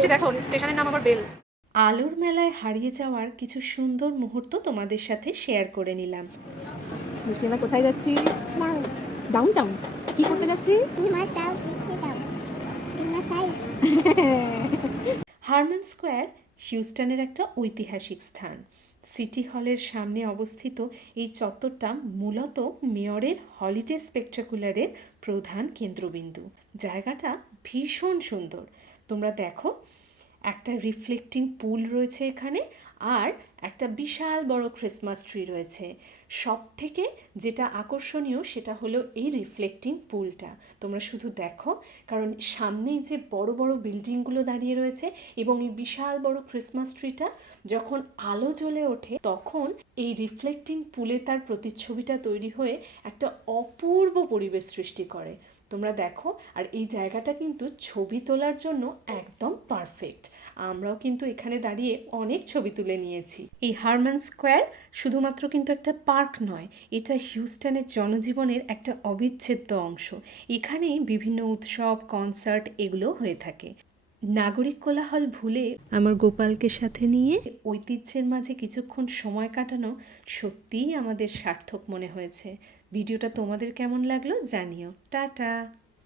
বৃষ্টি দেখো, স্টেশনের নাম আবার বেল। আলোর মেলায় হারিয়ে যাওয়ার কিছু সুন্দর মুহূর্ত তোমাদের সাথে শেয়ার করে নিলাম। বৃষ্টি, আমরা কোথায় যাচ্ছি? Down down town. কি করতে যাচ্ছি? মাথাও দিতে দাও মাথায় হারম্যান স্কোয়ার হিউস্টনের একটা ঐতিহাসিক স্থান। সিটি হলের সামনে অবস্থিত এই চত্বরটা মূলত মেয়রের হলিডে স্পেকটাকুলারের প্রধান কেন্দ্রবিন্দু। জায়গাটা ভীষণ সুন্দর। তোমরা দেখো, একটা রিফ্লেক্টিং পুল রয়েছে এখানে, আর একটা বিশাল বড় ক্রিসমাস ট্রি রয়েছে। সব থেকে যেটা আকর্ষণীয় সেটা হলো এই রিফ্লেক্টিং পুলটা। তোমরা শুধু দেখো, কারণ সামনেই যে বড় বড় বিল্ডিংগুলো দাঁড়িয়ে রয়েছে এবং এই বিশাল বড় ক্রিসমাস ট্রিটা যখন আলো জ্বলে ওঠে তখন এই রিফ্লেক্টিং পুলে তার প্রতিচ্ছবিটা তৈরি হয়ে একটা অপূর্ব পরিবেশ সৃষ্টি করে। তোমরা দেখো, আর এই জায়গাটা কিন্তু ছবি তোলার জন্য একদম পারফেক্ট। আমরাও কিন্তু এখানে দাঁড়িয়ে অনেক ছবি তুলে নিয়েছি। এই হারম্যান স্কোয়ার শুধুমাত্র কিন্তু একটা পার্ক নয়, এটা হিউস্টনের জনজীবনের একটা অবিচ্ছেদ্য অংশ। এখানেই বিভিন্ন উৎসব, কনসার্ট এগুলো হয়ে থাকে। নাগরিক কোলাহল ভুলে আমার গোপালকে সাথে নিয়ে ঐতিহ্যের মাঝে কিছুক্ষণ সময় কাটানো সত্যিই আমাদের সার্থক মনে হয়েছে। ভিডিওটা তোমাদের কেমন লাগলো জানিও। টাটা।